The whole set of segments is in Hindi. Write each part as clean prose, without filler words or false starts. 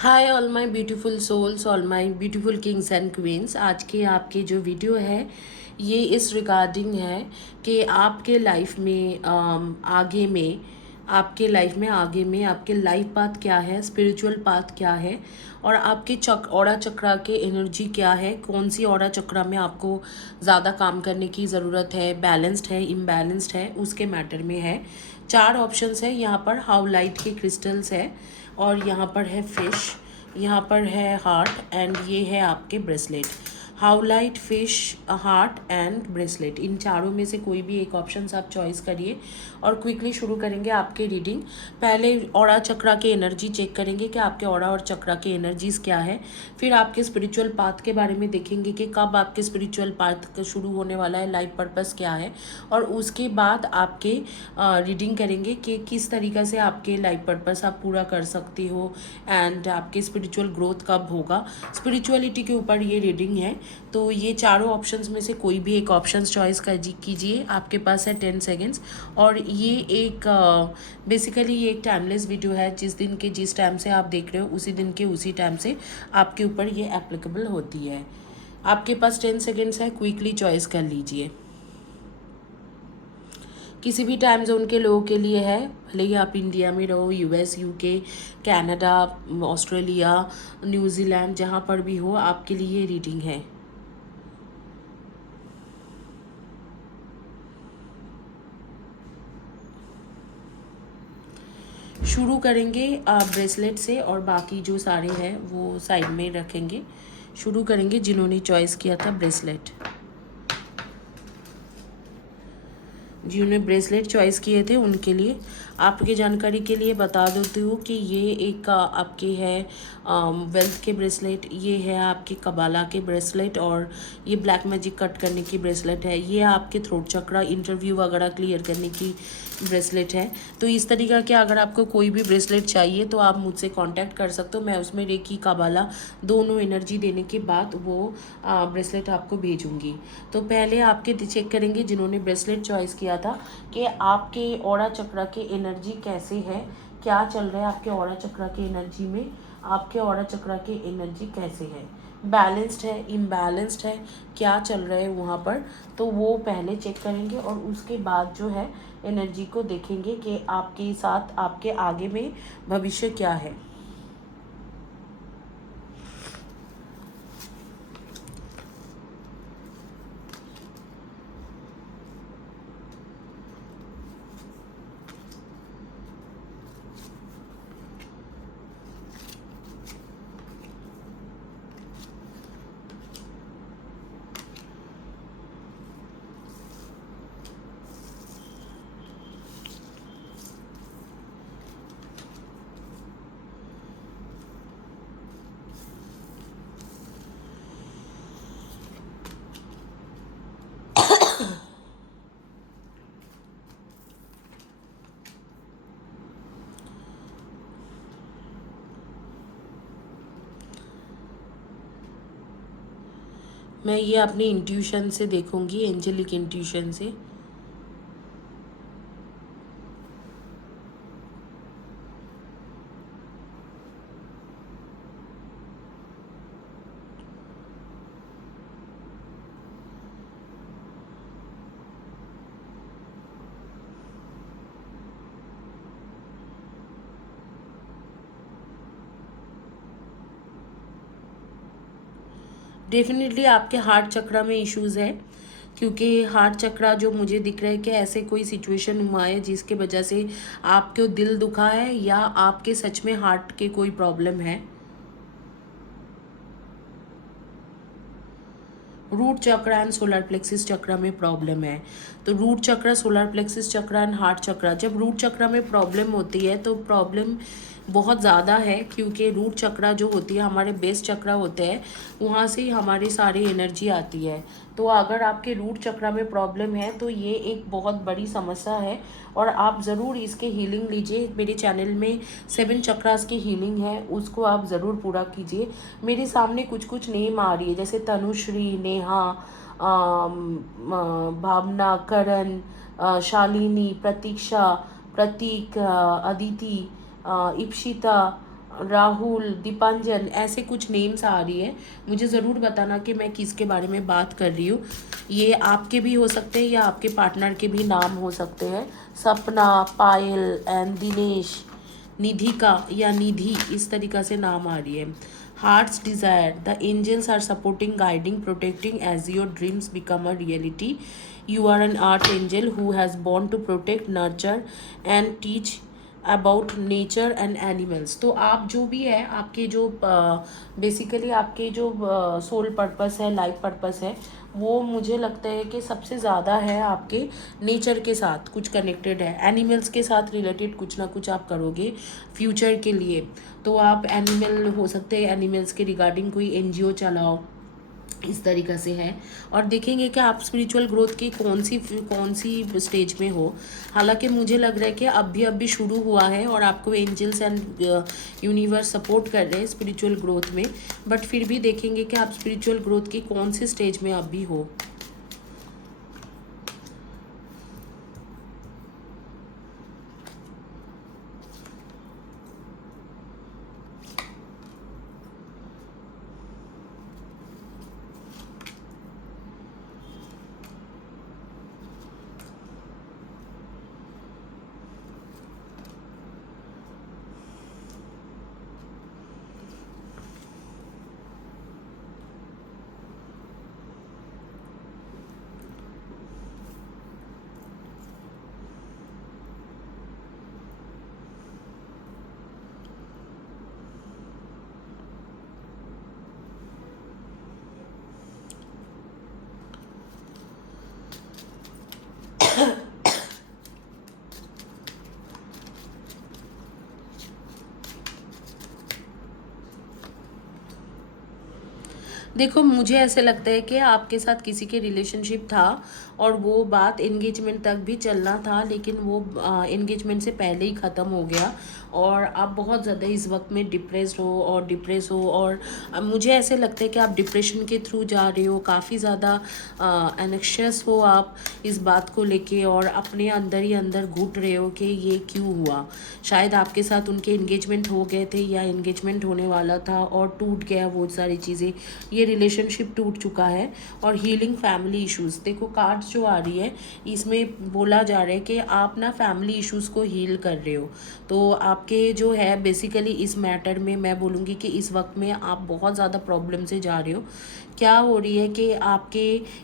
Hi all my beautiful souls, all my beautiful kings and queens. आज के आपके जो वीडियो है ये इस रिगार्डिंग है कि आपके लाइफ में आगे में आपके लाइफ पाथ क्या है, स्पिरिचुअल पाथ क्या है, और आपके ऑरा चक्रा के एनर्जी क्या है, कौन सी ऑरा चक्रा में आपको ज़्यादा काम करने की ज़रूरत है, बैलेंस्ड है, इम्बैलेंस्ड है, उसके मैटर में है। 4 ऑप्शंस है यहाँ पर। हाउ लाइट के क्रिस्टल्स है, और यहाँ पर है फिश, यहाँ पर है हार्ट, एंड ये है आपके bracelet. Howlite, fish, heart and bracelet, इन चारों में से कोई भी एक ऑप्शन आप चॉइस करिए और क्विकली शुरू करेंगे आपके रीडिंग। पहले ऑरा चक्रा के एनर्जी चेक करेंगे कि आपके ऑरा और चक्रा के एनर्जीज क्या है। फिर आपके स्पिरिचुअल पाथ के बारे में देखेंगे कि कब आपके स्पिरिचुअल पाथ शुरू होने वाला है, लाइफ पर्पस क्या है, और उसके बाद आपके रीडिंग करेंगे कि किस तरीक़ा से आपके लाइफ पर्पस आप पूरा कर सकते हो एंड आपके स्पिरिचुअल ग्रोथ कब होगा। स्पिरिचुअलिटी के ऊपर ये रीडिंग है। तो ये चारों ऑप्शंस में से कोई भी एक ऑप्शन चॉइस कीजिए। आपके पास है 10 सेकेंड्स। और ये एक बेसिकली ये एक टाइमलेस वीडियो है। जिस दिन के जिस टाइम से आप देख रहे हो उसी दिन के उसी टाइम से आपके ऊपर ये एप्लीकेबल होती है। आपके पास 10 सेकेंड्स है, क्विकली चॉइस कर लीजिए। किसी भी टाइम जोन के लोगों के लिए है, भले ही आप इंडिया में रहो, US, UK, Canada, Australia, New Zealand, जहाँ पर भी हो आपके लिए रीडिंग है। शुरू करेंगे ब्रेसलेट से, और बाकी जो सारे हैं वो साइड में रखेंगे। शुरू करेंगे जिन्होंने चॉइस किया था ब्रेसलेट। जिन्होंने ब्रेसलेट चॉइस किए थे उनके लिए आपकी जानकारी के लिए बता देती हूँ कि ये एक आपके है वेल्थ के ब्रेसलेट, ये है आपके कबाला के ब्रेसलेट, और ये ब्लैक मैजिक कट करने की ब्रेसलेट है। ये आपके थ्रोट चक्रा, इंटरव्यू वगैरह क्लियर करने की ब्रेसलेट है। तो इस तरीक़ा के अगर आपको कोई भी ब्रेसलेट चाहिए तो आप मुझसे कांटेक्ट कर सकते हो। मैं उसमें रेकी, कबाला दोनों एनर्जी देने के बाद वो ब्रेसलेट आपको भेजूंगी। तो पहले आपके चेक करेंगे जिन्होंने ब्रेसलेट चॉइस किया था कि आपके ऑरा चक्रा के एनर्जी कैसे है, क्या चल रहा है आपके ऑरा चक्रा के एनर्जी में, आपके ऑरा चक्रा के एनर्जी कैसे है, बैलेंस्ड है, इम्बैलेंस्ड है, क्या चल रहा है वहाँ पर। तो वो पहले चेक करेंगे और उसके बाद जो है एनर्जी को देखेंगे कि आपके साथ आपके आगे में भविष्य क्या है। मैं ये अपने इंट्यूशन से देखूंगी, एंजेलिक इंट्यूशन से। डेफिनेटली आपके हार्ट चक्रा में इश्यूज़ है, क्योंकि हार्ट चक्रा जो मुझे दिख रहा है कि ऐसे कोई सिचुएशन हुआ है जिसके वजह से आपको दिल दुखा है, या आपके सच में हार्ट के कोई प्रॉब्लम है। रूट चक्र एंड सोलर प्लेक्सिस चक्र में प्रॉब्लम है। तो रूट चक्र, सोलर प्लेक्सिस चक्र एंड हार्ट चक्र, जब रूट चक्र में प्रॉब्लम होती है तो प्रॉब्लम बहुत ज़्यादा है, क्योंकि रूट चक्र जो होती है हमारे बेस चक्र होते हैं, वहाँ से ही हमारी सारी एनर्जी आती है। तो अगर आपके रूट चक्र में प्रॉब्लम है तो ये एक बहुत बड़ी समस्या है, और आप ज़रूर इसके हीलिंग लीजिए। मेरे चैनल में 7 चक्रास की हीलिंग है, उसको आप ज़रूर पूरा कीजिए। मेरे सामने कुछ कुछ नेम आ रही है, जैसे तनुश्री, नेहा, भावना, करण, शालिनी, प्रतीक्षा, प्रतीक, अदिति, इप्शिता, राहुल, दीपांजन, ऐसे कुछ नेम्स आ रही है। मुझे ज़रूर बताना कि मैं किसके बारे में बात कर रही हूँ। ये आपके भी हो सकते हैं या आपके पार्टनर के भी नाम हो सकते हैं। सपना, पायल एंड दिनेश, निधिका या निधि, इस तरीक़ा से नाम आ रही है। Heart's desire, the angels are supporting, guiding, protecting as your dreams become a reality. You are an archangel who has born to protect, nurture and teach about nature and animals. तो आप जो भी है, आपके जो बेसिकली आपके जो सोल पर्पस है, लाइफ पर्पस है, वो मुझे लगता है कि सबसे ज़्यादा है आपके नेचर के साथ कुछ कनेक्टेड है। एनिमल्स के साथ रिलेटेड कुछ ना कुछ आप करोगे फ्यूचर के लिए। तो आप एनिमल हो सकते हैं, एनिमल्स के रिगार्डिंग कोई एनजीओ चलाओ, इस तरीक़ा से है। और देखेंगे कि आप स्पिरिचुअल ग्रोथ की कौन सी स्टेज में हो। हालांकि मुझे लग रहा है कि अभी शुरू हुआ है और आपको एंजल्स एंड यूनिवर्स सपोर्ट कर रहे हैं स्पिरिचुअल ग्रोथ में, बट फिर भी देखेंगे कि आप स्पिरिचुअल ग्रोथ की कौन सी स्टेज में अभी हो। देखो, मुझे ऐसे लगता है कि आपके साथ किसी के रिलेशनशिप था और वो बात एंगेजमेंट तक भी चलना था, लेकिन वो एंगेजमेंट से पहले ही ख़त्म हो गया और आप बहुत ज़्यादा इस वक्त में डिप्रेस हो और मुझे ऐसे लगता है कि आप डिप्रेशन के थ्रू जा रहे हो, काफ़ी ज़्यादा एंग्शियस हो आप इस बात को लेके और अपने अंदर ही अंदर घुट रहे हो कि ये क्यों हुआ। शायद आपके साथ उनके एंगेजमेंट हो गए थे या एंगेजमेंट होने वाला था और टूट गया वो सारी चीज़ें, ये रिलेशनशिप टूट चुका है। और हीलिंग फैमिली इश्यूज़, देखो कार्ड्स जो आ रही है इसमें बोला जा रहा है कि आप ना फैमिली इश्यूज़ को हील कर रहे हो। तो आपके जो है बेसिकली इस मैटर में मैं बोलूँगी कि इस वक्त में आप बहुत ज़्यादा प्रॉब्लम से जा रहे हो। क्या हो रही है कि आपके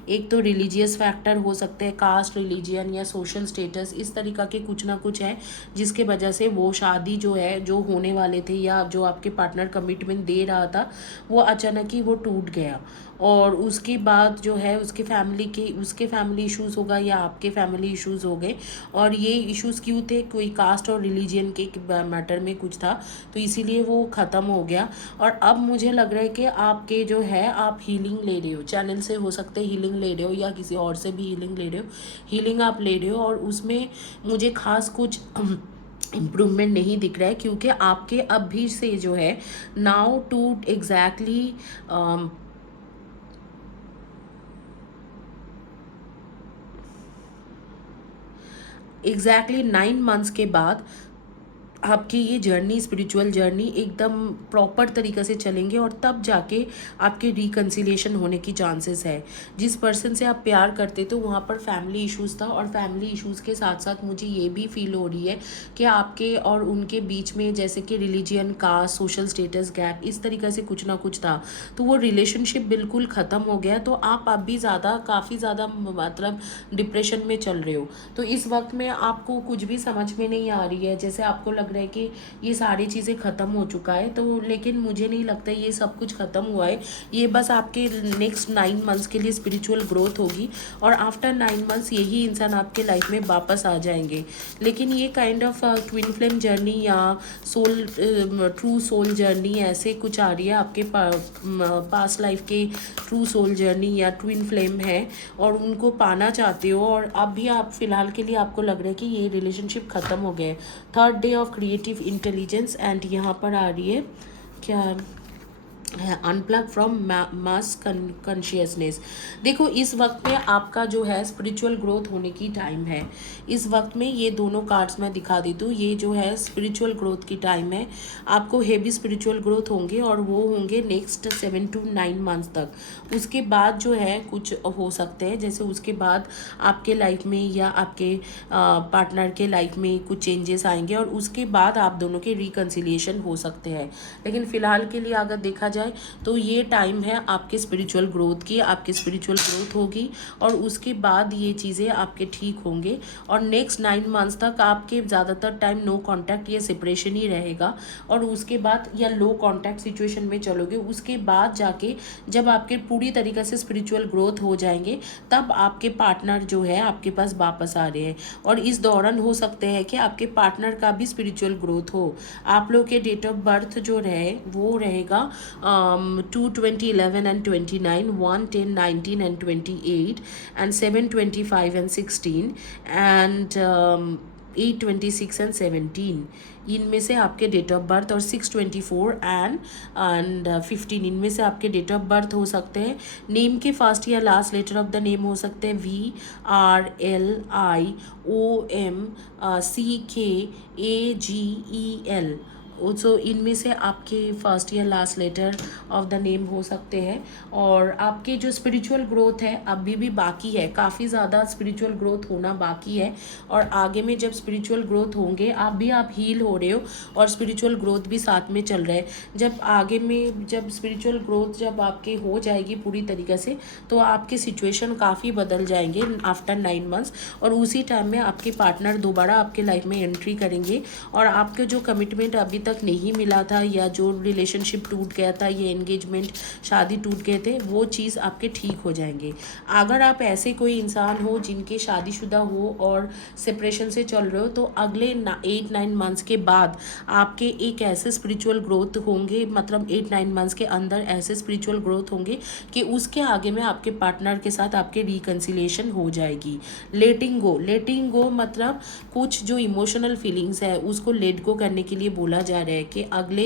एक तो रिलीजियस फैक्टर हो सकते हैं, कास्ट, रिलीजियन या सोशल स्टेटस, इस तरीक़ा के कुछ ना कुछ है जिसके वजह से वो शादी जो है, जो होने वाले थे या जो आपके पार्टनर कमिटमेंट दे रहा था, वो अचानक ही वो टूट गया। और उसके बाद जो है उसके फैमिली इश्यूज़ होगा या आपके फैमिली इश्यूज़ हो गए। और ये इश्यूज़ क्यों थे, कोई कास्ट और रिलीजन के मैटर में कुछ था, तो इसीलिए वो ख़त्म हो गया। और अब मुझे लग रहा है कि आपके जो है आप हीलिंग ले रहे हो, चैनल से हो सकते हीलिंग ले रहे हो या किसी और से भी हीलिंग ले रहे हो, हीलिंग आप ले रहे हो और उसमें मुझे खास कुछ इम्प्रूवमेंट नहीं दिख रहा है, क्योंकि आपके अभी से जो है now to exactly exactly 9 months के बाद आपकी ये जर्नी, स्पिरिचुअल जर्नी एकदम प्रॉपर तरीक़े से चलेंगे और तब जाके आपके रिकन्सिलिएशन होने की चांसेस है। जिस पर्सन से आप प्यार करते तो वहाँ पर फैमिली इश्यूज़ था और फैमिली इश्यूज़ के साथ साथ मुझे ये भी फील हो रही है कि आपके और उनके बीच में जैसे कि religion, caste, social status gap, इस तरीक़े से कुछ ना कुछ था, तो वो रिलेशनशिप बिल्कुल ख़त्म हो गया। तो आप अभी काफ़ी ज़्यादा मतलब डिप्रेशन में चल रहे हो। तो इस वक्त में आपको कुछ भी समझ में नहीं आ रही है, जैसे आपको लग रहा है कि ये सारी चीज़ें ख़त्म हो चुका है। तो लेकिन मुझे नहीं लगता ये सब कुछ ख़त्म हुआ है, ये बस आपके नेक्स्ट 9 मंथ्स के लिए स्पिरिचुअल ग्रोथ होगी और आफ्टर 9 मंथ्स यही इंसान आपके लाइफ में वापस आ जाएंगे। लेकिन ये kind of twin flame journey या ट्रू सोल जर्नी ऐसे कुछ आ रही है, आपके पास्ट लाइफ के ट्रू सोल जर्नी या ट्विन फ्लेम है और उनको पाना चाहते हो। और अभी आप फिलहाल के लिए आपको लग रहा है कि ये रिलेशनशिप ख़त्म हो गया है। Third day of creative intelligence and यहाँ पर आ रही है क्या, अनप्लग फ्रॉम मास कॉन्शियसनेस। देखो इस वक्त में आपका जो है स्पिरिचुअल ग्रोथ होने की टाइम है। इस वक्त में ये दोनों कार्ड्स मैं दिखा देती हूँ, ये जो है स्पिरिचुअल ग्रोथ की टाइम है। आपको हेवी स्पिरिचुअल ग्रोथ होंगे और वो होंगे नेक्स्ट 7 to 9 मंथ्स तक। उसके बाद जो है कुछ हो सकते हैं, जैसे उसके बाद आपके लाइफ में या आपके पार्टनर के लाइफ में कुछ चेंजेस आएंगे और उसके बाद आप दोनों के रिकन्सिलिएशन हो सकते हैं। लेकिन फ़िलहाल के लिए अगर देखा जाए तो ये टाइम है आपके स्पिरिचुअल ग्रोथ की, आपकी स्पिरिचुअल ग्रोथ होगी और उसके बाद ये चीज़ें आपके ठीक होंगे। और नेक्स्ट 9 मंथ्स तक आपके ज़्यादातर टाइम नो कांटेक्ट या सेपरेशन ही रहेगा और उसके बाद या लो कांटेक्ट सिचुएशन में चलोगे। उसके बाद जाके जब आपके पूरी तरीके से स्पिरिचुअल ग्रोथ हो जाएंगे तब आपके पार्टनर जो है आपके पास वापस आ रहे हैं। और इस दौरान हो सकते हैं कि आपके पार्टनर का भी स्पिरिचुअल ग्रोथ हो। आप लोग के डेट ऑफ बर्थ जो रहे वो रहेगा 2, 20, 11 and 29, 1, 10, 19 and 28, and 7, 25 and 16, and 8, 26 and 17। इनमें से आपके डेट ऑफ बर्थ और 6, 24 and 15 इनमें से आपके डेट ऑफ बर्थ हो सकते हैं। नेम के फर्स्ट या last letter of the name हो सकते हैं VRLIOMCKAGEL। सो इनमें से आपके फर्स्ट या last letter of the name हो सकते हैं। और आपके जो स्पिरिचुअल ग्रोथ है अभी भी बाकी है, काफ़ी ज़्यादा स्पिरिचुअल ग्रोथ होना बाकी है। और आगे में जब स्पिरिचुअल ग्रोथ होंगे आप हील हो रहे हो और स्पिरिचुअल ग्रोथ भी साथ में चल रहा है। जब आगे में जब स्पिरिचुअल ग्रोथ जब आपके हो जाएगी पूरी तरीके से तो आपके सिचुएशन काफ़ी बदल जाएंगे आफ्टर 9 मंथ्स। और उसी टाइम में आपके पार्टनर दोबारा आपके लाइफ में एंट्री करेंगे और आपके जो कमिटमेंट अभी तक नहीं मिला था या जो रिलेशनशिप टूट गया था या एंगेजमेंट शादी टूट गए थे वो चीज़ आपके ठीक हो जाएंगे। अगर आप ऐसे कोई इंसान हो जिनके शादीशुदा हो और सेपरेशन से चल रहे हो तो अगले 8-9 मंथ्स के बाद आपके एक ऐसे स्पिरिचुअल ग्रोथ होंगे, मतलब 8-9 मंथ्स के अंदर ऐसे स्पिरिचुअल ग्रोथ होंगे कि उसके आगे में आपके पार्टनर के साथ आपके रिकन्सिलिएशन हो जाएगी। लेटिंग गो मतलब कुछ जो इमोशनल फीलिंग्स है उसको लेट गो करने के लिए बोला जा रहा है कि अगले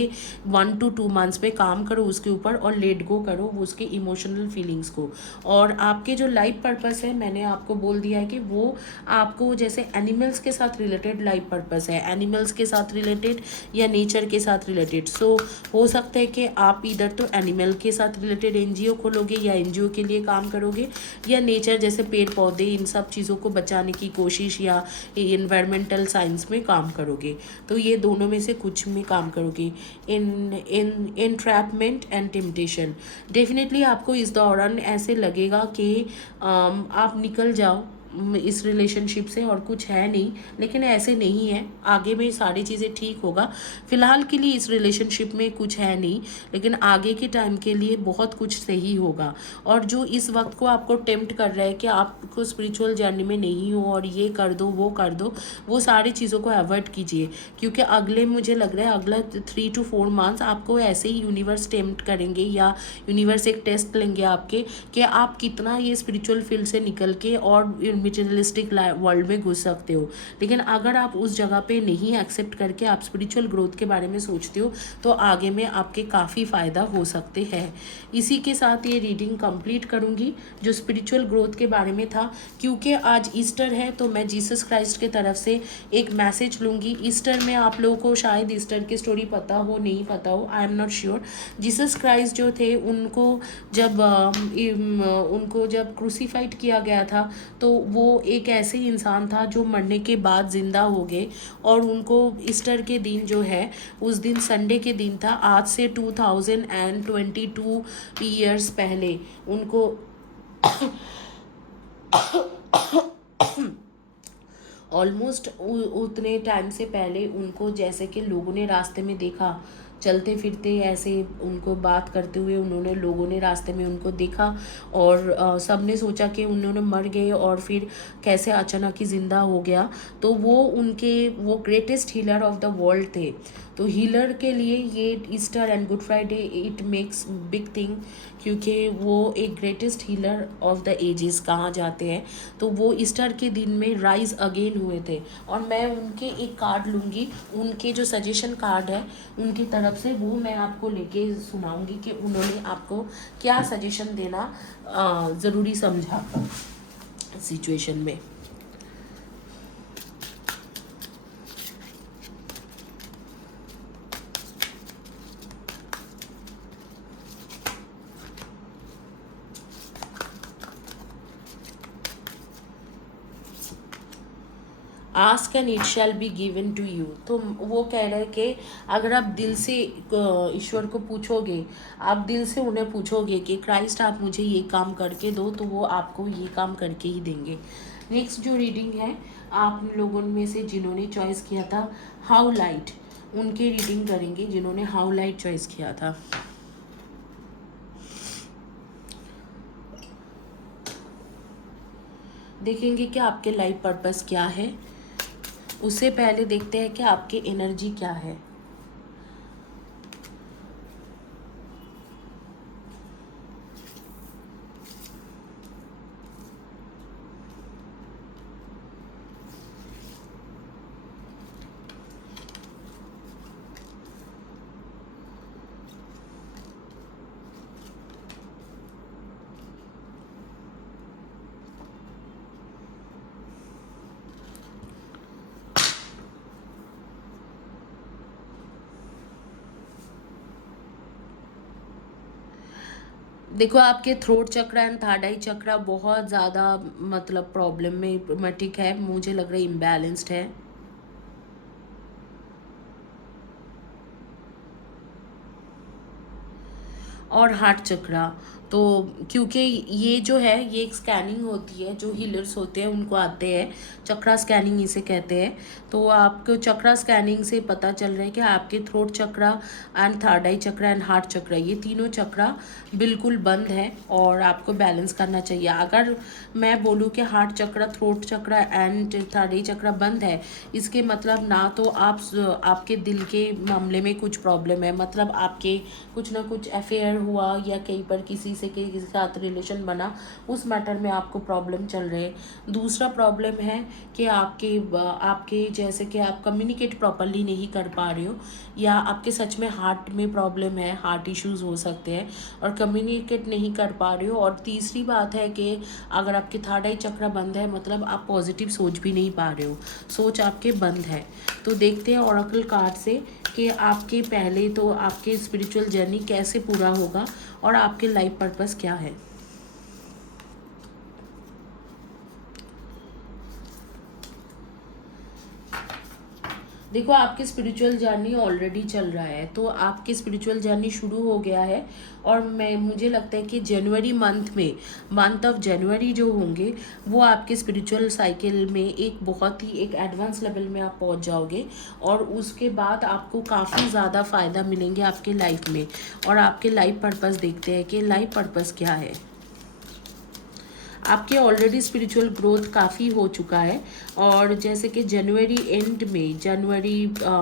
1 to 2 मंथ्स पे काम करो उसके ऊपर और लेट गो करो वो उसके इमोशनल फीलिंग्स को। और आपके जो लाइफ पर्पस है मैंने आपको बोल दिया है कि वो आपको जैसे एनिमल्स के साथ रिलेटेड लाइफ पर्पस है, एनिमल्स के साथ रिलेटेड या नेचर के साथ रिलेटेड। सो हो सकता है कि आप इधर तो एनिमल के साथ रिलेटेड एनजीओ खोलोगे या एनजीओ के लिए काम करोगे या नेचर जैसे पेड़ पौधे इन सब चीज़ों को बचाने की कोशिश या इन्वायरमेंटल साइंस में काम करोगे। तो ये दोनों में से कुछ में काम करोगे। इन एंट्रैपमेंट एंड टेम्पटेशन, डेफिनेटली आपको इस दौरान ऐसे लगेगा कि आप निकल जाओ इस रिलेशनशिप से और कुछ है नहीं, लेकिन ऐसे नहीं है, आगे में सारी चीज़ें ठीक होगा। फिलहाल के लिए इस रिलेशनशिप में कुछ है नहीं, लेकिन आगे के टाइम के लिए बहुत कुछ सही होगा। और जो इस वक्त को आपको टेम्प्ट कर रहा है कि आपको स्पिरिचुअल जर्नी में नहीं हो और ये कर दो वो कर दो, वो सारी चीज़ों को अवॉइड कीजिए। क्योंकि अगले मुझे लग रहा है अगला 3 to 4 मंथ्स आपको ऐसे ही यूनिवर्स टेम्प्ट करेंगे या यूनिवर्स एक टेस्ट लेंगे आपके कि आप कितना ये स्पिरिचुअल फील्ड से निकल के और मटेरियलिस्टिक वर्ल्ड में घुस सकते हो। लेकिन अगर आप उस जगह पे नहीं एक्सेप्ट करके आप स्पिरिचुअल ग्रोथ के बारे में सोचते हो तो आगे में आपके काफ़ी फ़ायदा हो सकते हैं। इसी के साथ ये रीडिंग कंप्लीट करूँगी जो स्पिरिचुअल ग्रोथ के बारे में था। क्योंकि आज ईस्टर है तो मैं जीसस क्राइस्ट के तरफ से एक मैसेज लूँगी। ईस्टर में आप लोगों को शायद ईस्टर की स्टोरी पता हो नहीं पता हो, आई am not sure. Jesus Christ जो थे उनको जब क्रूसीफाइड किया गया था तो वो एक ऐसे इंसान था जो मरने के बाद ज़िंदा हो गए। और उनको ईस्टर के दिन जो है उस दिन संडे के दिन था, आज से 2022 ईयर्स पहले उनको ऑलमोस्ट उतने टाइम से पहले उनको जैसे कि लोगों ने रास्ते में देखा, चलते फिरते ऐसे उनको बात करते हुए उन्होंने लोगों ने रास्ते में उनको देखा और सब ने सोचा कि उन्होंने मर गए और फिर कैसे अचानक ही ज़िंदा हो गया। तो वो greatest healer of the world थे। तो हीलर के लिए ये Easter and good Friday it makes big thing, क्योंकि वो एक greatest healer of the ages कहा जाते हैं। तो वो ईस्टर के दिन में राइज अगेन हुए थे। और मैं उनके एक कार्ड लूँगी, उनके जो सजेशन कार्ड है उनकी तरफ तरफ से, वो मैं आपको लेके सुनाऊंगी कि उन्होंने आपको क्या सजेशन देना ज़रूरी समझा सिचुएशन में। Ask and it shall be given to you. तो वो कह रहे हैं कि अगर आप दिल से ईश्वर को पूछोगे, आप दिल से उन्हें पूछोगे कि क्राइस्ट आप मुझे ये काम करके दो, तो वो आपको ये काम करके ही देंगे। नेक्स्ट जो रीडिंग है, आप लोगों में से जिन्होंने चॉइस किया था हाउ लाइट, उनकी रीडिंग करेंगे जिन्होंने हाउ लाइट चॉइस किया था। देखेंगे कि आपके लाइफ पर्पस क्या है। उससे पहले देखते हैं कि आपकी एनर्जी क्या है। देखो, आपके throat chakra and third eye चक्रा बहुत ज़्यादा मतलब प्रॉब्लमेटिक है, मुझे लग रहा है इम्बैलेंस्ड है। और हार्ट चक्रा, तो क्योंकि ये जो है ये एक स्कैनिंग होती है, जो हीलर्स होते हैं उनको आते हैं, चक्रा स्कैनिंग इसे कहते हैं। तो आपको चक्रा स्कैनिंग से पता चल रहा है कि आपके throat chakra and third eye chakra and heart chakra, ये तीनों चक्रा बिल्कुल बंद है और आपको बैलेंस करना चाहिए। अगर मैं बोलूँ कि heart chakra, throat chakra and third eye chakra बंद है, इसके मतलब ना तो आपके दिल के मामले में कुछ प्रॉब्लम है, मतलब आपके कुछ ना कुछ अफेयर हुआ या कहीं पर किसी के साथ रिलेशन बना, उस मैटर में आपको प्रॉब्लम चल रहे हैं। दूसरा प्रॉब्लम है कि आपके जैसे कि आप कम्युनिकेट प्रॉपरली नहीं कर पा रहे हो, या आपके सच में हार्ट में प्रॉब्लम है, हार्ट इश्यूज हो सकते हैं और कम्युनिकेट नहीं कर पा रहे हो। और तीसरी बात है कि अगर आपके थर्ड आई चक्र बंद है, मतलब आप पॉजिटिव सोच भी नहीं पा रहे हो, सोच आपके बंद है। तो देखते हैं ओरेकल कार्ड से कि आपके पहले तो आपके स्पिरिचुअल जर्नी कैसे पूरा होगा और आपके लाइफ पर्पस क्या है। देखो, आपकी स्पिरिचुअल जर्नी ऑलरेडी चल रहा है, तो आपकी स्पिरिचुअल जर्नी शुरू हो गया है। और मुझे लगता है कि जनवरी मंथ ऑफ जनवरी जो होंगे वो आपके स्पिरिचुअल साइकिल में एक बहुत ही एक एडवांस लेवल में आप पहुंच जाओगे, और उसके बाद आपको काफ़ी ज़्यादा फ़ायदा मिलेंगे आपके लाइफ में। और आपके लाइफ पर्पस देखते हैं कि लाइफ पर्पस क्या है। आपके ऑलरेडी स्पिरिचुअल ग्रोथ काफ़ी हो चुका है, और जैसे कि जनवरी एंड में,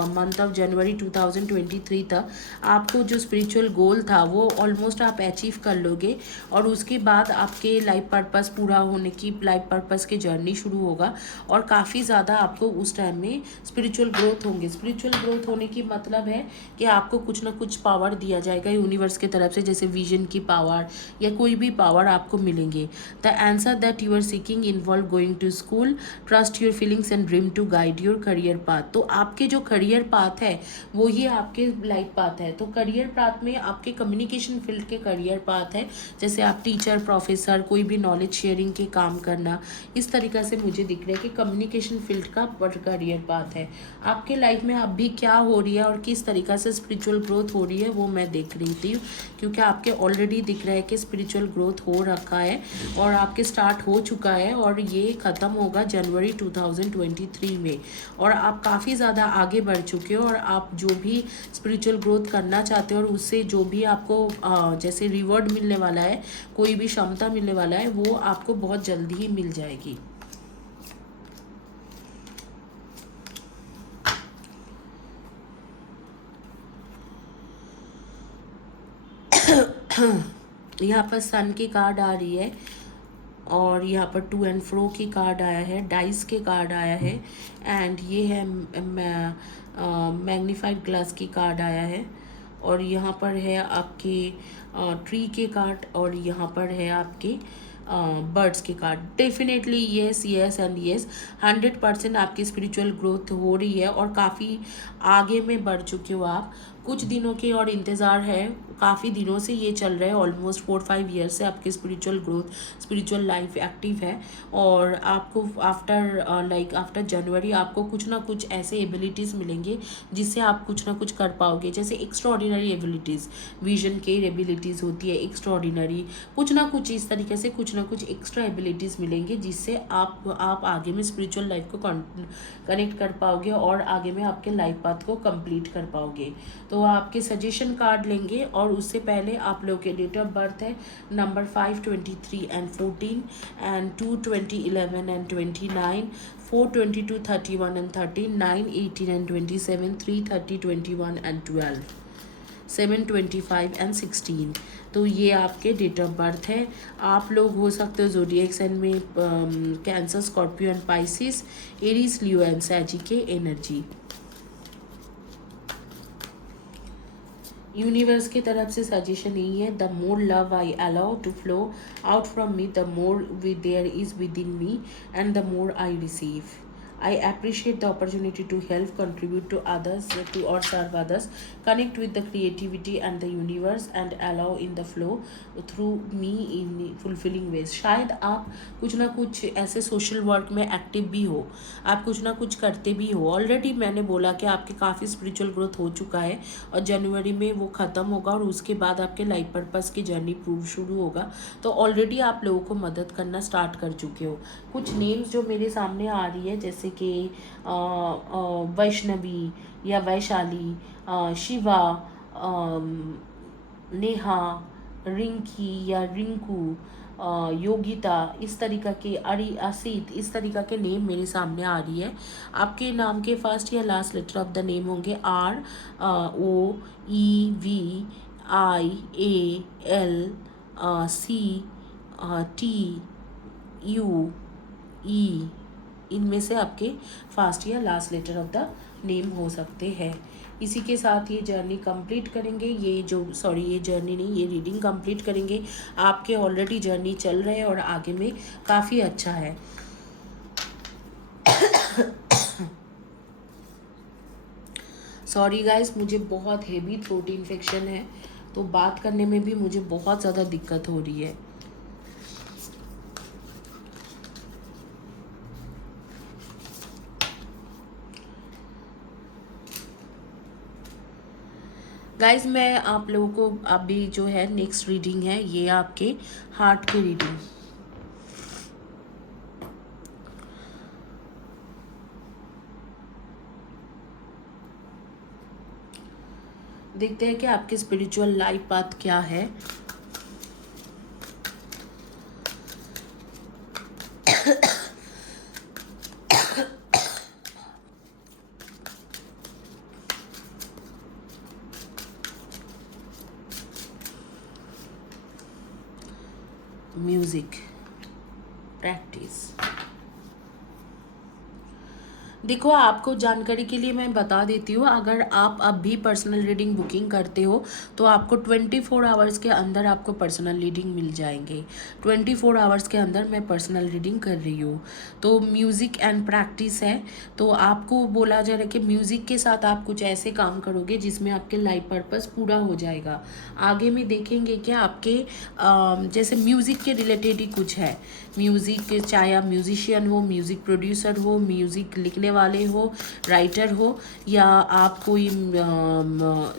मंथ ऑफ जनवरी 2023 तक आपको जो स्पिरिचुअल गोल था वो ऑलमोस्ट आप अचीव कर लोगे। और उसके बाद आपके लाइफ पर्पस पूरा होने की, लाइफ पर्पस की जर्नी शुरू होगा, और काफ़ी ज़्यादा आपको उस टाइम में स्पिरिचुअल ग्रोथ होंगे। स्पिरिचुअल ग्रोथ होने की मतलब है कि आपको कुछ ना कुछ पावर दिया जाएगा यूनिवर्स की तरफ से, जैसे विजन की पावर या कोई भी पावर आपको मिलेंगे। The answer that you are seeking involve going to school, trust your feelings and dream to guide your career path। तो आपके जो करियर पाथ है वो ही आपके लाइफ पाथ है। तो करियर पाथ में आपके कम्युनिकेशन फील्ड के करियर पाथ है, जैसे आप टीचर, प्रोफेसर, कोई भी नॉलेज शेयरिंग के काम करना, इस तरीक़ा से मुझे दिख रहा है कि कम्युनिकेशन फील्ड का करियर पाथ है। आपके लाइफ में अभी क्या हो रही है और किस तरीक़ा से स्पिरिचुअल ग्रोथ हो रही है वो मैं देख रही थी, क्योंकि आपके ऑलरेडी दिख रहा है कि स्पिरिचुअल ग्रोथ हो रखा है और आपके स्टार्ट हो चुका है, और ये ख़त्म होगा जनवरी 2023 में। और आप काफ़ी ज़्यादा आगे बढ़ चुके हो, और आप जो भी स्पिरिचुअल ग्रोथ करना चाहते हो और उससे जो भी आपको जैसे रिवॉर्ड मिलने वाला है, कोई भी क्षमता मिलने वाला है, वो आपको बहुत जल्दी ही मिल जाएगी। यहाँ पर सन की कार्ड आ रही है, और यहाँ पर टू एंड फ्रो की कार्ड आया है, डाइस के कार्ड आया है, एंड ये है मैग्नीफाइड ग्लास की कार्ड आया है, और यहाँ पर है आपके ट्री के कार्ड, और यहाँ पर है आपके बर्ड्स के card. Definitely yes yes and yes, 100% आपकी स्पिरिचुअल ग्रोथ हो रही है और काफ़ी आगे में बढ़ चुके हो आप। कुछ दिनों के और इंतज़ार है, काफ़ी दिनों से ये चल रहा है, ऑलमोस्ट 4-5 ईयर से आपकी spiritual growth, spiritual life active है। और आपको आफ्टर जनवरी आपको कुछ ना कुछ ऐसे एबिलिटीज़ मिलेंगे जिससे आप कुछ ना कुछ कर पाओगे। जैसे एक्स्ट्रा ऑर्डिनरी एबिलिटीज़, विजन के एबिलिटीज़ होती है एक्स्ट्रा ऑर्डिनरी, कुछ ना कुछ इस तरीके से कुछ ना कुछ एक्स्ट्रा एबिलिटीज़ मिलेंगे जिससे आप आगे में स्पिरिचुअल लाइफ को कनेक्ट कर पाओगे और आगे में आपके लाइफ पाथ को कंप्लीट कर पाओगे। तो आपके सजेशन कार्ड लेंगे और उससे पहले आप लोगों के डेट ऑफ बर्थ है number 5, 23 and 14 and 2, 20, 11 and 29, 4, 22, 31 and 13, 9, 18 and 27, 3, 30, 21 and 12, 7, 25 and 16। तो ये आपके डेट ऑफ बर्थ है। आप लोग हो सकते हो ज़ोडिएक साइन में Cancer, Scorpio and Pisces, Aries, Leo and सैजी के एनर्जी। यूनिवर्स की तरफ से सजेशन यही है, the more love I allow to flow out from me, the more there is within me and the more I receive. I appreciate the opportunity to help, contribute to others, or serve others, connect with the creativity and the universe and allow in the flow through me in fulfilling ways। शायद आप कुछ ना कुछ ऐसे सोशल वर्क में एक्टिव भी हो, आप कुछ ना कुछ करते भी हो। ऑलरेडी मैंने बोला कि आपके काफ़ी स्पिरिचुअल ग्रोथ हो चुका है और जनवरी में वो ख़त्म होगा और उसके बाद आपके लाइफ पर्पस की जर्नी प्रूव शुरू होगा। तो ऑलरेडी आप लोगों को मदद करना स्टार्ट कर चुके हो। कुछ नेम्स जो मेरे सामने आ रही है जैसे कि वैष्णवी या वैशाली, शिवा, नेहा, रिंकी या रिंकू, योगिता, इस तरीक़ा के असीत, इस तरीक़ा के नेम मेरे सामने आ रही है। आपके नाम के फर्स्ट या last letter of the name होंगे R, O, E, V, I, A, L, C, T, U, E. इनमें से आपके फर्स्ट या last letter of the name हो सकते हैं। इसी के साथ ये जर्नी कंप्लीट करेंगे, ये जर्नी नहीं, ये रीडिंग कंप्लीट करेंगे। आपके ऑलरेडी जर्नी चल रहे हैं और आगे में काफ़ी अच्छा है। सॉरी गाइस, मुझे बहुत हेवी थ्रोट इन्फेक्शन है तो बात करने में भी मुझे बहुत ज़्यादा दिक्कत हो रही है। गाइज मैं आप लोगों को अभी जो है नेक्स्ट रीडिंग है, ये आपके हार्ट की रीडिंग। देखते हैं कि आपके स्पिरिचुअल लाइफ पाथ क्या है। Music practice. देखो, आपको जानकारी के लिए मैं बता देती हूँ, अगर आप अब भी पर्सनल रीडिंग बुकिंग करते हो तो आपको 24 आवर्स के अंदर आपको पर्सनल रीडिंग मिल जाएंगे। 24 आवर्स के अंदर मैं पर्सनल रीडिंग कर रही हूँ। तो म्यूज़िक एंड प्रैक्टिस है, तो आपको बोला जा रहा है कि म्यूज़िक के साथ आप कुछ ऐसे काम करोगे जिसमें आपके लाइफ पर्पस पूरा हो जाएगा। आगे में देखेंगे कि आपके जैसे म्यूज़िक के रिलेटेड ही कुछ है। म्यूज़िक, चाहे आप म्यूजिशियन हो, म्यूज़िक प्रोड्यूसर हो, म्यूज़िक लिखने वाले हो, राइटर हो, या आप कोई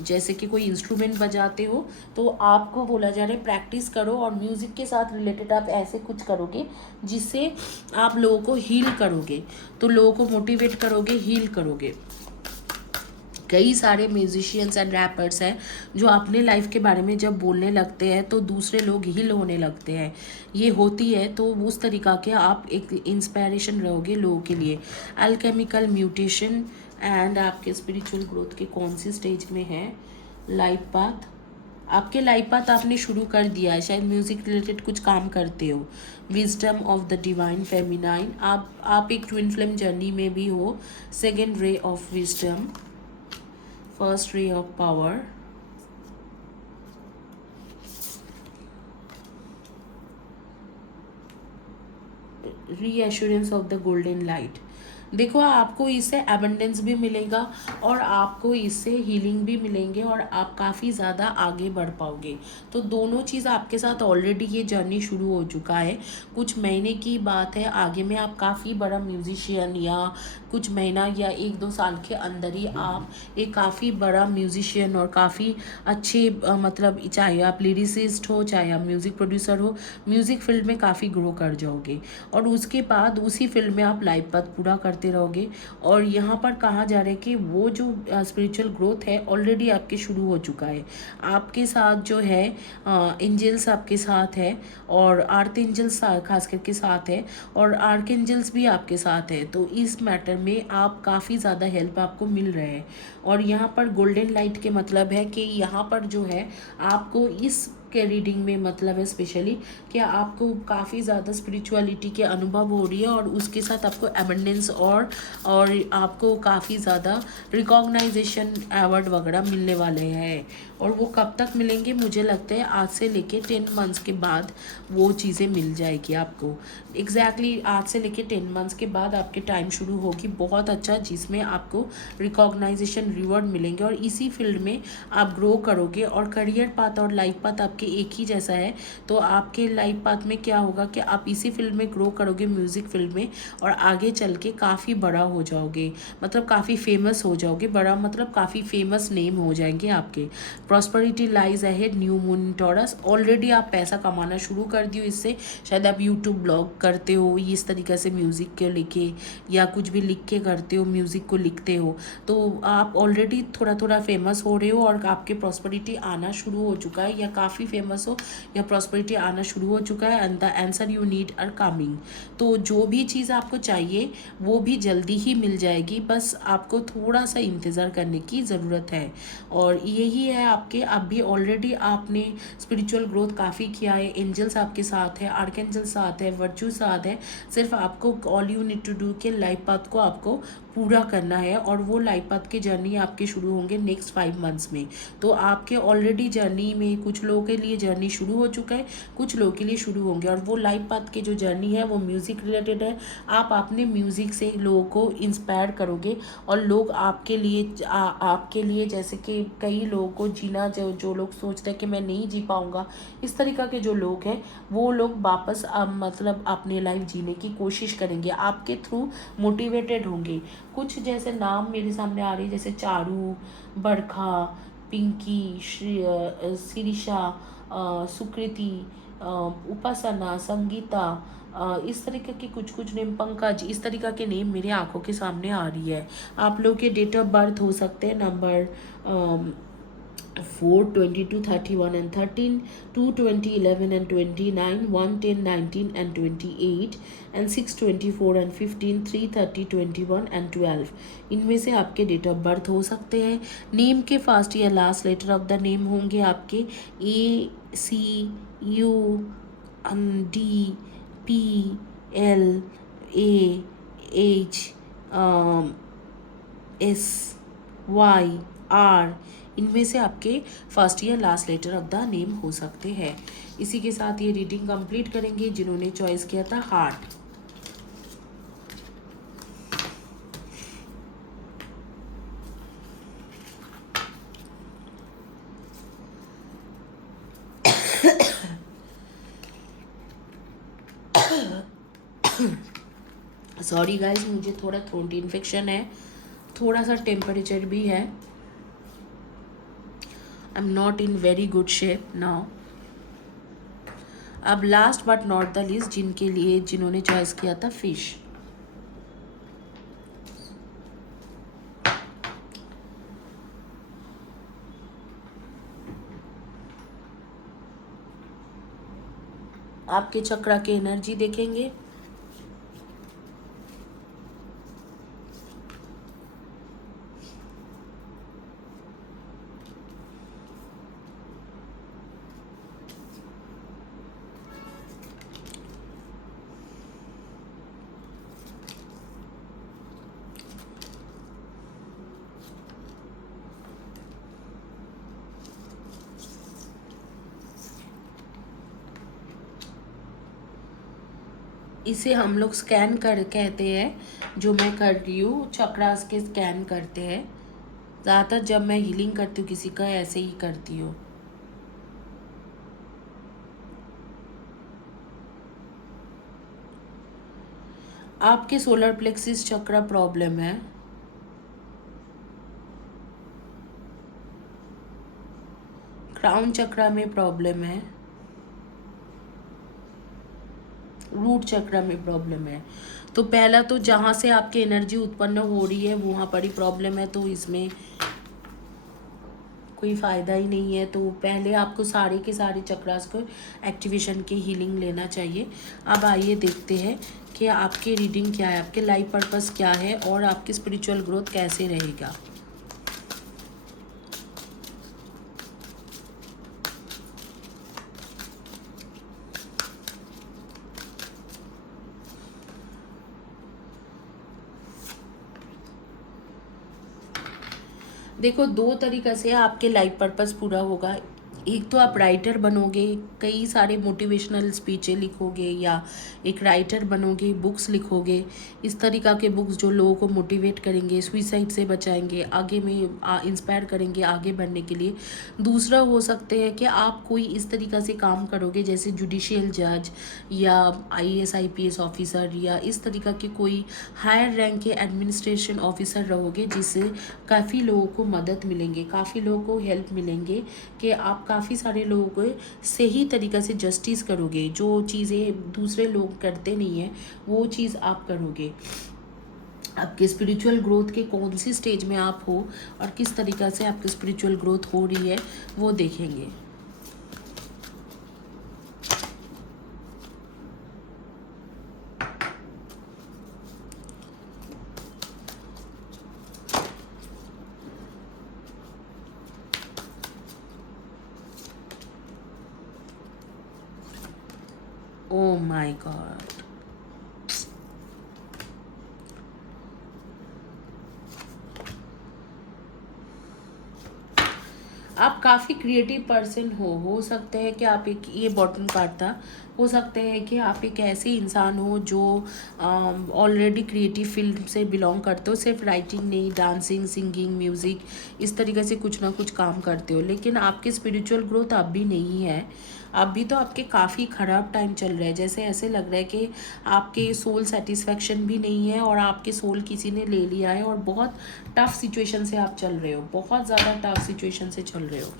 जैसे कि कोई इंस्ट्रूमेंट बजाते हो, तो आपको बोला जा रहा है प्रैक्टिस करो और म्यूज़िक के साथ रिलेटेड आप ऐसे कुछ करोगे जिससे आप लोगों को हील करोगे, तो लोगों को मोटिवेट करोगे, हील करोगे। कई सारे म्यूजिशियंस एंड रैपर्स हैं जो अपने लाइफ के बारे में जब बोलने लगते हैं तो दूसरे लोग हील होने लगते हैं, ये होती है। तो उस तरीक़ा के आप एक इंस्पायरेशन रहोगे लोगों के लिए। अल्केमिकल म्यूटेशन एंड आपके स्पिरिचुअल ग्रोथ के कौन सी स्टेज में है लाइफ पाथ। आपके लाइफ पाथ आपने शुरू कर दिया है, शायद म्यूज़िक रिलेटेड कुछ काम करते हो। Wisdom of the divine feminine, आप एक ट्विन फ्लेम जर्नी में भी हो। Second ray of wisdom, first ray of power, reassurance of the golden light. देखो आपको इससे एबंडेंस भी मिलेगा और आपको इससे हीलिंग भी मिलेंगे और आप काफ़ी ज़्यादा आगे बढ़ पाओगे। तो दोनों चीज़ आपके साथ ऑलरेडी ये जर्नी शुरू हो चुका है। कुछ महीने की बात है, आगे में आप काफ़ी बड़ा म्यूजिशियन या कुछ महीना या 1-2 साल के अंदर ही आप एक काफ़ी बड़ा म्यूजिशियन और काफ़ी अच्छे मतलब चाहे आप लिरिसिस्ट हो चाहे आप म्यूज़िक प्रोड्यूसर हो, म्यूज़िक फील्ड में काफ़ी ग्रो कर जाओगे और उसके बाद उसी फील्ड में आप लाइफ पाथ पूरा करते रहोगे। और यहाँ पर कहा जा रहा है कि वो जो स्पिरिचुअल ग्रोथ है ऑलरेडी आपके शुरू हो चुका है। आपके साथ जो है एंजल्स आपके साथ है और आर्थ एंजल्स खास करके साथ है और आर्क एंजल्स भी आपके साथ है। तो इस मैटर में आप काफ़ी ज़्यादा हेल्प आपको मिल रहे हैं। और यहाँ पर गोल्डन लाइट के मतलब है कि यहाँ पर जो है आपको इस के रीडिंग में मतलब है स्पेशली कि आपको काफ़ी ज़्यादा स्पिरिचुअलिटी के अनुभव हो रही है और उसके साथ आपको एबंडेंस और आपको काफ़ी ज़्यादा रिकॉग्नाइजेशन अवार्ड वगैरह मिलने वाले हैं। और वो कब तक मिलेंगे, मुझे लगता है आज से लेके 10 मंथ्स के बाद वो चीज़ें मिल जाएगी आपको। एग्जैक्टली आज से लेके 10 मंथ्स के बाद आपके टाइम शुरू होगी बहुत अच्छा, जिसमें आपको रिकॉग्नाइजेशन रिवॉर्ड मिलेंगे और इसी फील्ड में आप ग्रो करोगे। और करियर पाथ और लाइफ पाथ आपके एक ही जैसा है। तो आपके लाइफ पाथ में क्या होगा कि आप इसी फील्ड में ग्रो करोगे म्यूज़िक फील्ड में और आगे चल के काफ़ी बड़ा हो जाओगे, मतलब काफ़ी फेमस हो जाओगे। बड़ा मतलब काफ़ी फेमस नेम हो जाएंगे आपके। Prosperity lies ahead, new moon taurus. Already आप पैसा कमाना शुरू कर दियो इससे। शायद आप यूट्यूब ब्लॉग करते हो इस तरीके से म्यूज़िक के लेके या कुछ भी लिख के करते हो, म्यूज़िक को लिखते हो, तो आप ऑलरेडी थोड़ा थोड़ा फेमस हो रहे हो और आपके प्रॉस्पेरिटी आना शुरू हो चुका है या काफ़ी फेमस हो या प्रॉस्पेरिटी आना शुरू हो चुका है। And the answer you need are coming. तो जो भी चीज़ आपको चाहिए वो भी जल्दी ही मिल जाएगी, बस आपको थोड़ा सा इंतज़ार करने की ज़रूरत है। और यही है आपके, अब भी ऑलरेडी आपने स्पिरिचुअल ग्रोथ काफ़ी किया है। एंजल्स आपके साथ है, आर्क एंजल साथ है, वर्चू साथ है। सिर्फ आपको all you need to do के लाइफ पाथ को आपको पूरा करना है और वो लाइफ पाथ के जर्नी आपके शुरू होंगे नेक्स्ट 5 मंथ्स में। तो आपके ऑलरेडी जर्नी में कुछ लोगों के लिए जर्नी शुरू हो चुका है, कुछ लोगों के लिए शुरू होंगे। और वो लाइफ पाथ के जो जर्नी है वो म्यूज़िक रिलेटेड है। आप अपने म्यूज़िक से लोगों को इंस्पायर करोगे और लोग आपके लिए जैसे कि कई लोगों को जीना जो लोग सोचते हैं कि मैं नहीं जी पाऊँगा, इस तरीक़ा के जो लोग हैं वो लोग वापस मतलब अपनी लाइफ जीने की कोशिश करेंगे, आपके थ्रू मोटिवेटेड होंगे। कुछ जैसे नाम मेरे सामने आ रही है जैसे चारू, बरखा, पिंकी, शिरीषा, सुकृति, उपासना, संगीता, इस तरीके के कुछ कुछ नेम, पंकज, इस तरीका के नेम मेरे आंखों के सामने आ रही है। आप लोग के डेट ऑफ बर्थ हो सकते हैं number 4, 22, 31 and 13, 2, 20, 11 and 29, 1, 10, 19 and 28 and 6, 24 and 15, 3, 30, 21 and 12। इनमें से आपके डेट ऑफ बर्थ हो सकते हैं। नेम के फर्स्ट या last letter of the name होंगे आपके ACUNDPLAHSYR। इनमें से आपके फर्स्ट या last letter of the name हो सकते हैं। इसी के साथ ये रीडिंग कंप्लीट करेंगे जिन्होंने चॉइस किया था हार्ट। सॉरी गाइज, मुझे थोड़ा थ्रोट इन्फेक्शन है, थोड़ा सा टेम्परेचर भी है। I am not in very good shape now. अब last but not the least जिन्होंने चॉइस किया था फिश। आपके चक्रा के एनर्जी देखेंगे। इसे हम लोग स्कैन कर कहते हैं। जो मैं कर रही हूँ, चक्रास के स्कैन करते हैं। ज़्यादातर जब मैं हीलिंग करती हूँ किसी का, ऐसे ही करती हूँ। आपके सोलर प्लेक्सिस चक्रा प्रॉब्लम है। क्राउन चक्रा में प्रॉब्लम है। रूट चक्र में प्रॉब्लम है। तो पहला तो जहाँ से आपकी एनर्जी उत्पन्न हो रही है वहाँ पर ही प्रॉब्लम है, तो इसमें कोई फ़ायदा ही नहीं है। तो पहले आपको सारे के सारे चक्रास को एक्टिवेशन के हीलिंग लेना चाहिए। अब आइए देखते हैं कि आपकी रीडिंग क्या है, आपके लाइफ पर्पस क्या है और आपकी स्पिरिचुअल ग्रोथ कैसे रहेगा। देखो, दो तरीक़ा से आपके लाइफ पर्पस पूरा होगा। एक तो आप राइटर बनोगे, कई सारे मोटिवेशनल स्पीचें लिखोगे, या एक राइटर बनोगे, बुक्स लिखोगे, इस तरीक़ा के बुक्स जो लोगों को मोटिवेट करेंगे, सुइसाइड से बचाएंगे, आगे में इंस्पायर करेंगे आगे बढ़ने के लिए। दूसरा हो सकते हैं कि आप कोई इस तरीक़ा से काम करोगे जैसे जुडिशियल जज या IAS IPS ऑफिसर, या इस तरीक़ा के कोई हायर रैंक के एडमिनिस्ट्रेशन ऑफिसर रहोगे, जिससे काफ़ी लोगों को मदद मिलेंगे, काफ़ी लोगों को हेल्प मिलेंगे कि आप काफ़ी सारे लोगों को सही तरीक़ा से जस्टिस करोगे। जो चीज़ें दूसरे लोग करते नहीं हैं वो चीज़ आप करोगे। आपके स्पिरिचुअल ग्रोथ के कौन सी स्टेज में आप हो और किस तरीक़ा से आपकी स्पिरिचुअल ग्रोथ हो रही है वो देखेंगे। ओ माय गॉड, आप काफ़ी क्रिएटिव पर्सन हो सकता है कि आप एक, ये बॉटम कार्ड था, हो सकता है कि आप एक ऐसे इंसान हो जो ऑलरेडी क्रिएटिव फील्ड से बिलोंग करते हो। सिर्फ राइटिंग नहीं, डांसिंग, सिंगिंग, म्यूज़िक, इस तरीके से कुछ ना कुछ काम करते हो। लेकिन आपकी स्पिरिचुअल ग्रोथ अब भी नहीं है। अभी तो आपके काफ़ी ख़राब टाइम चल रहा है। जैसे ऐसे लग रहा है कि आपके सोल सेटिस्फेक्शन भी नहीं है और आपके सोल किसी ने ले लिया है, और बहुत टफ सिचुएशन से आप चल रहे हो, बहुत ज़्यादा टफ सिचुएशन से चल रहे हो।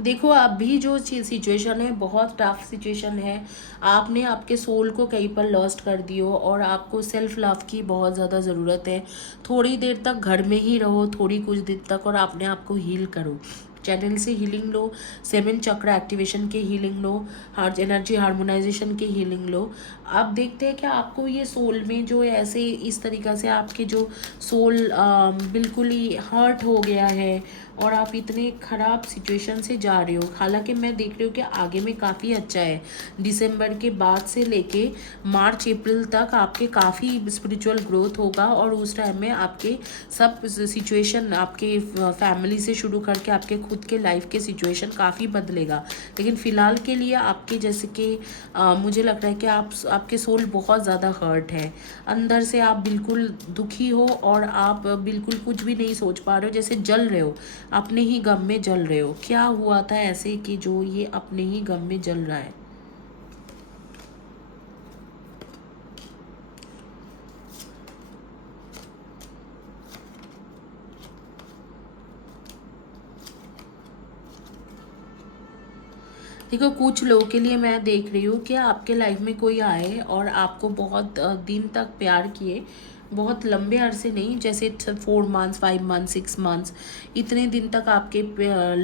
देखो, अभी जो सिचुएशन है बहुत टफ सिचुएशन है। आपने आपके सोल को कहीं पर लॉस्ट कर दियो और आपको सेल्फ लव की बहुत ज़्यादा ज़रूरत है। थोड़ी देर तक घर में ही रहो, थोड़ी कुछ दिन तक, और अपने आप को हील करो। चैनल से हीलिंग लो, 7 चक्र एक्टिवेशन के हीलिंग लो, हार्ट एनर्जी हार्मोनाइजेशन के हीलिंग लो। अब देखते हैं कि आपको ये सोल में जो है ऐसे इस तरीक़ा से आपके जो सोल बिल्कुल ही हर्ट हो गया है और आप इतने ख़राब सिचुएशन से जा रहे हो। हालांकि मैं देख रही हूँ कि आगे में काफ़ी अच्छा है। दिसंबर के बाद से लेके मार्च अप्रैल तक आपके काफ़ी स्पिरिचुअल ग्रोथ होगा, और उस टाइम में आपके सब सिचुएशन, आपके फैमिली से शुरू करके आपके खुद के लाइफ के सिचुएशन काफ़ी बदलेगा। लेकिन फ़िलहाल के लिए आपके जैसे कि मुझे लग रहा है कि आपके सोल बहुत ज़्यादा हर्ट है। अंदर से आप बिल्कुल दुखी हो और आप बिल्कुल कुछ भी नहीं सोच पा रहे हो, जैसे जल रहे हो, अपने ही गम में जल रहे हो। क्या हुआ था ऐसे कि जो ये अपने ही गम में जल रहा है? देखो, कुछ लोगों के लिए मैं देख रही हूँ कि आपके लाइफ में कोई आए और आपको बहुत दिन तक प्यार किए, बहुत लंबे अरसे नहीं, जैसे 4 मंथ्स 5 मंथ्स 6 मंथ्स, इतने दिन तक आपके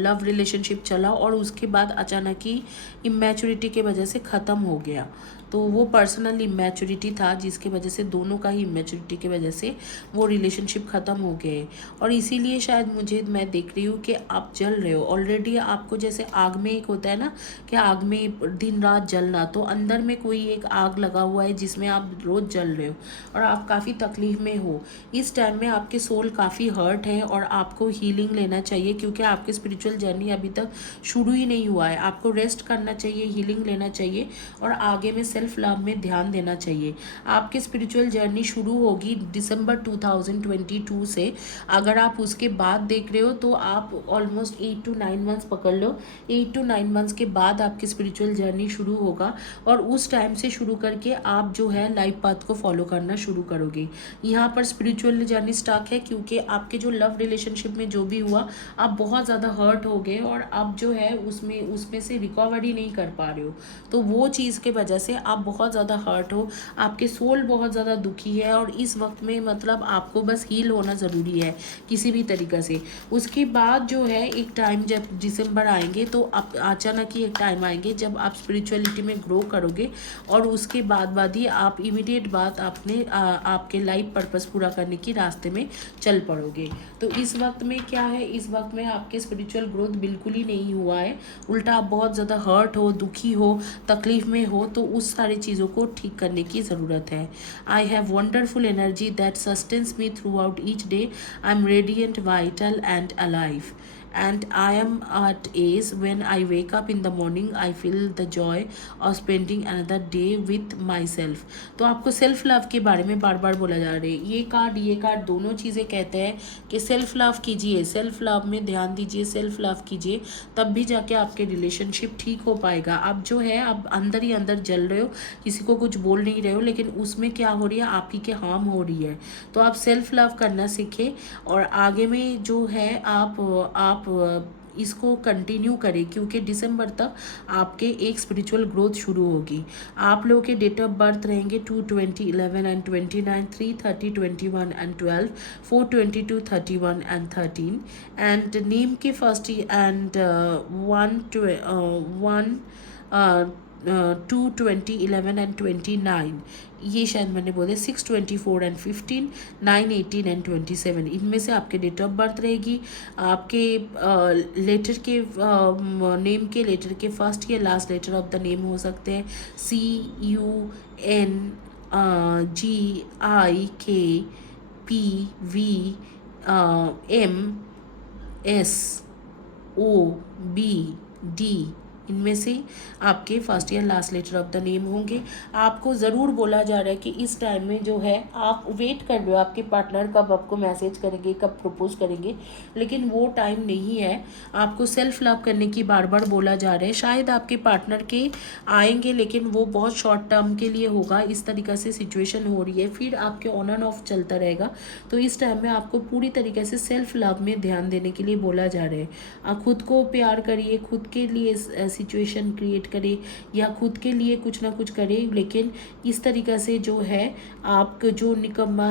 लव रिलेशनशिप चला और उसके बाद अचानक ही इमेच्योरिटी के वजह से ख़त्म हो गया। तो वो पर्सनल इमेच्योरिटी था जिसके वजह से, दोनों का ही इमेच्योरिटी के वजह से वो रिलेशनशिप ख़त्म हो गए। और इसीलिए शायद मैं देख रही हूँ कि आप जल रहे हो ऑलरेडी। आपको जैसे आग में एक होता है ना कि आग में दिन रात जलना, तो अंदर में कोई एक आग लगा हुआ है जिसमें आप रोज़ जल रहे हो और आप काफ़ी तकलीफ में हो। इस टाइम में आपके सोल काफ़ी हर्ट है और आपको हीलिंग लेना चाहिए, क्योंकि आपकी स्पिरिचुअल जर्नी अभी तक शुरू ही नहीं हुआ है। आपको रेस्ट करना चाहिए, हीलिंग लेना चाहिए और आगे में सेल्फ लव में ध्यान देना चाहिए। आपकी स्पिरिचुअल जर्नी शुरू होगी दिसंबर 2022 से। अगर आप उसके बाद देख रहे हो तो आप ऑलमोस्ट 8 to 9 मंथ्स पकड़ लो। 8 to 9 मंथ्स के बाद आपकी स्पिरिचुअल जर्नी शुरू होगा और उस टाइम से शुरू करके आप जो है लाइफ पाथ को फॉलो करना शुरू करोगे। यहाँ पर स्पिरिचुअल जर्नी स्टार्ट है क्योंकि आपके जो लव रिलेशनशिप में जो भी हुआ, आप बहुत ज़्यादा हर्ट हो गए और आप जो है उसमें से रिकवरी नहीं कर पा रहे हो। तो वो चीज़ के वजह से आप बहुत ज़्यादा हर्ट हो, आपके सोल बहुत ज़्यादा दुखी है और इस वक्त में मतलब आपको बस हील होना ज़रूरी है किसी भी तरीक़े से। उसके बाद जो है एक टाइम जब दिसंबर आएंगे तो आप अचानक ही एक टाइम आएंगे जब आप स्पिरिचुअलिटी में ग्रो करोगे और उसके बाद ही आप इमीडिएट बात आपके लाइफ पर्पस पूरा करने की रास्ते में चल पड़ोगे। तो इस वक्त में क्या है, इस वक्त में आपके स्पिरिचुअल ग्रोथ बिल्कुल ही नहीं हुआ है, उल्टा आप बहुत ज़्यादा हर्ट हो, दुखी हो, तकलीफ़ में हो। तो उस सारी चीज़ों को ठीक करने की ज़रूरत है। आई have wonderful energy that sustains me throughout each day. I am radiant vital and alive and I am at ease when I wake up in the morning. I feel the joy of spending another day with myself। तो आपको सेल्फ लव के बारे में बार बार बोला जा रहा है। ये कार्ड दोनों चीज़ें कहते हैं कि सेल्फ लव कीजिए, सेल्फ लव में ध्यान दीजिए, सेल्फ लव कीजिए, तब भी जाके आपके रिलेशनशिप ठीक हो पाएगा। आप जो है आप अंदर ही अंदर जल रहे हो, किसी को कुछ बोल नहीं रहे हो, लेकिन उसमें क्या हो रही है, आप ही के हार्म हो रही है। तो आप सेल्फ लव करना सीखें और आगे में जो है आप इसको कंटिन्यू करें, क्योंकि दिसंबर तक आपके एक स्पिरिचुअल ग्रोथ शुरू होगी। आप लोगों के डेट ऑफ बर्थ रहेंगे 2, 20, 11 and 29, 3, 30, 21 and 12, 4, 22, 31 and 13 and name के फर्स्ट एंड 2, 20, 11 एंड 29, ये शायद मैंने बोले 6, 24 एंड 15, 9, 18 एंड 27, इनमें से आपके डेट ऑफ बर्थ रहेगी। आपके लेटर के नेम के लेटर के फर्स्ट या last letter of the name हो सकते हैं CUN GIK PV MSOBD, इनमें से आपके फर्स्ट या last letter of the name होंगे। आपको ज़रूर बोला जा रहा है कि इस टाइम में जो है आप वेट कर रहे हो आपके पार्टनर कब आपको मैसेज करेंगे, कब प्रपोज करेंगे, लेकिन वो टाइम नहीं है। आपको सेल्फ लव करने की बार बार बोला जा रहा है। शायद आपके पार्टनर के आएंगे लेकिन वो बहुत शॉर्ट टर्म के लिए होगा, इस तरीक़े से सिचुएशन हो रही है, फिर आपके ऑन एंड ऑफ चलता रहेगा। तो इस टाइम में आपको पूरी तरीके से सेल्फ लव में ध्यान देने के लिए बोला जा रहा है। आप खुद को प्यार करिए, खुद के लिए सिचुएशन क्रिएट करे या खुद के लिए कुछ ना कुछ करे, लेकिन इस तरीक़ा से जो है आप जो निकम्मा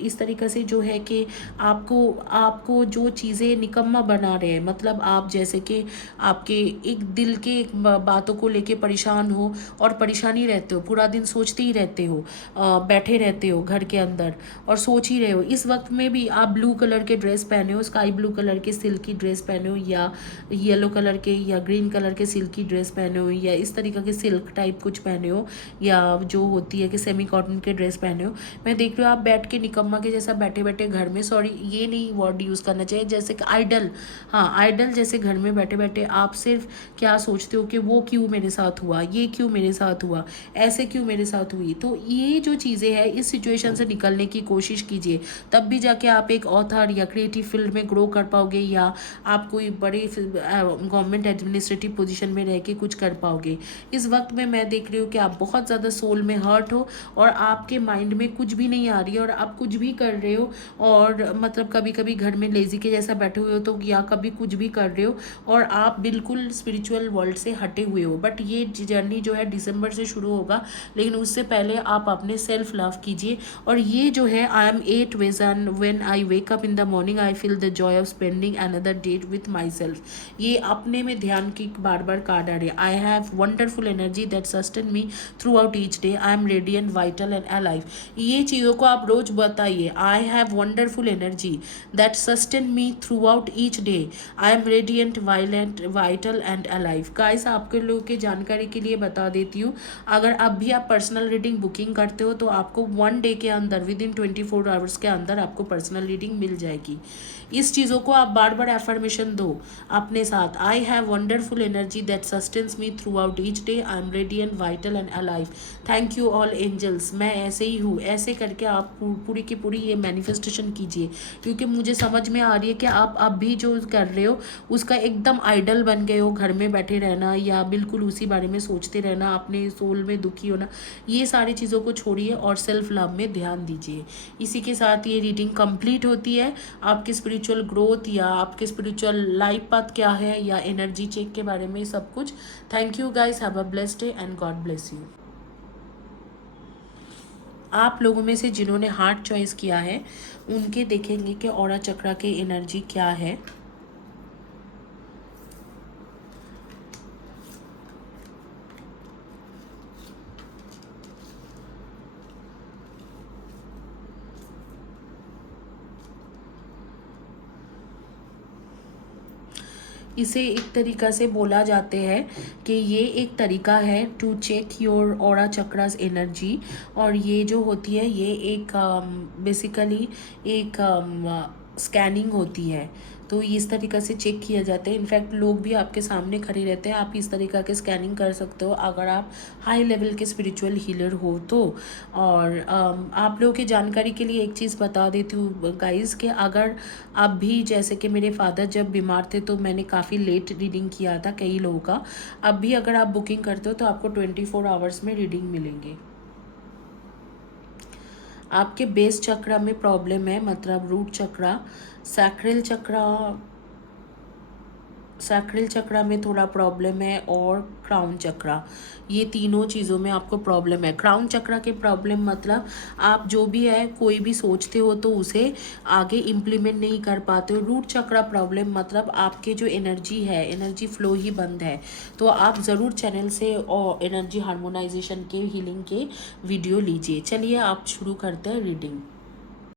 इस तरीक़ा से जो है कि आपको जो चीज़ें निकम्मा बना रहे हैं, मतलब आप जैसे कि आपके एक दिल के बातों को लेके परेशान हो और परेशानी रहते हो, पूरा दिन सोचते ही रहते हो, बैठे रहते हो घर के अंदर और सोच ही रहे हो। इस वक्त में भी आप ब्लू कलर के ड्रेस पहने हो, स्काई ब्लू कलर के सिल्की ड्रेस पहने हो, या येलो कलर के या ग्रीन कलर के सिल्की ड्रेस पहने हो, या इस तरीके के सिल्क टाइप कुछ पहने हो, या जो होती है कि सेमी कॉटन के ड्रेस पहने हो। मैं देख रही हूँ आप बैठ के निकम्मा के जैसा बैठे बैठे घर में, सॉरी ये नहीं वर्ड यूज़ करना चाहिए, जैसे कि आइडल, हाँ आइडल जैसे घर में बैठे बैठे आप सिर्फ क्या सोचते हो कि वो क्यों मेरे साथ हुआ, ये क्यों मेरे साथ हुआ, ऐसे क्यों मेरे साथ हुई। तो ये जो चीज़ें हैं इस सिचुएशन से निकलने की कोशिश कीजिए, तब भी जाके आप एक ऑथर या क्रिएटिव फील्ड में ग्रो कर पाओगे, या आप कोई बड़े गवर्नमेंट एडमिनिस्ट्रेशन एडमिनिस्ट्रेटिव पोजीशन में रह के कुछ कर पाओगे। इस वक्त में मैं देख रही हूँ कि आप बहुत ज़्यादा सोल में हर्ट हो और आपके माइंड में कुछ भी नहीं आ रही है और आप कुछ भी कर रहे हो और मतलब कभी कभी घर में लेजी के जैसा बैठे हुए हो तो, या कभी कुछ भी कर रहे हो और आप बिल्कुल स्पिरिचुअल वर्ल्ड से हटे हुए हो। बट ये जर्नी जो है दिसंबर से शुरू होगा, लेकिन उससे पहले आप अपने सेल्फ लव कीजिए। और ये जो है I M 8 vision when I wake up in the morning I feel the Joy of spending another day with my self, ये अपने में ध्यान की बार बार कार्ड आ रही है। आई have wonderful energy that sustain me throughout each day, I am radiant vital and alive. ये चीज़ों को आप रोज बताइए, आई have wonderful energy that sustain me throughout each day, I am radiant vital and alive. Guys आपके लोगों की जानकारी के लिए बता देती हूँ, अगर अब भी आप पर्सनल रीडिंग बुकिंग करते हो तो आपको 1 डे के अंदर विद इन 24 आवर्स के अंदर आपको पर्सनल रीडिंग मिल जाएगी। इस चीज़ों को आप बार बार एफर्मेशन दो अपने साथ, I have wonderful energy that sustains me throughout each day, I am radiant vital and alive, thank you all angels, मैं ऐसे ही हूँ। ऐसे करके आप पूरी की पूरी ये मैनिफेस्टेशन कीजिए, क्योंकि मुझे समझ में आ रही है कि आप अब भी जो कर रहे हो उसका एकदम आइडल बन गए हो, घर में बैठे रहना या बिल्कुल उसी बारे में सोचते रहना, अपने सोल में दुखी होना, ये सारी चीज़ों को छोड़िए और सेल्फ लव में ध्यान दीजिए। इसी के साथ ये रीडिंग कंप्लीट होती है। आपकी स्पिरिचुअल ग्रोथ या आपके स्पिरिचुअल लाइफ पाथ क्या है या एनर्जी चेक के बारे में सब कुछ। Thank you guys, have a blessed day and God bless you. आप लोगों में से जिन्होंने हार्ट चॉइस किया है उनके देखेंगे कि ऑरा चक्रा की एनर्जी क्या है। इसे एक तरीका से बोला जाते हैं कि ये एक तरीका है to check your aura chakras energy, और ये जो होती है ये एक बेसिकली एक स्कैनिंग होती है, तो इस तरीक़ा से चेक किया जाता है। इनफैक्ट लोग भी आपके सामने खड़े रहते हैं, आप इस तरीक़ा के स्कैनिंग कर सकते हो अगर आप हाई लेवल के स्पिरिचुअल हीलर हो तो। और आप लोगों की जानकारी के लिए एक चीज़ बता देती हूँ गाइस कि अगर अब भी जैसे कि मेरे फादर जब बीमार थे तो मैंने काफ़ी लेट रीडिंग किया था कई लोगों का, अब भी अगर आप बुकिंग करते हो तो आपको 24 आवर्स में रीडिंग मिलेंगे। आपके बेस चक्रा में प्रॉब्लम है, मतलब रूट चक्रा, सैक्रल चक्रा में थोड़ा प्रॉब्लम है और क्राउन चक्रा, ये तीनों चीज़ों में आपको प्रॉब्लम है। क्राउन चक्रा के प्रॉब्लम मतलब आप जो भी है कोई भी सोचते हो तो उसे आगे इम्प्लीमेंट नहीं कर पाते हो। रूट चक्रा प्रॉब्लम मतलब आपके जो एनर्जी है, एनर्जी फ्लो ही बंद है। तो आप ज़रूर चैनल से और एनर्जी हार्मोनाइजेशन के हीलिंग के वीडियो लीजिए। चलिए आप शुरू करते हैं रीडिंग।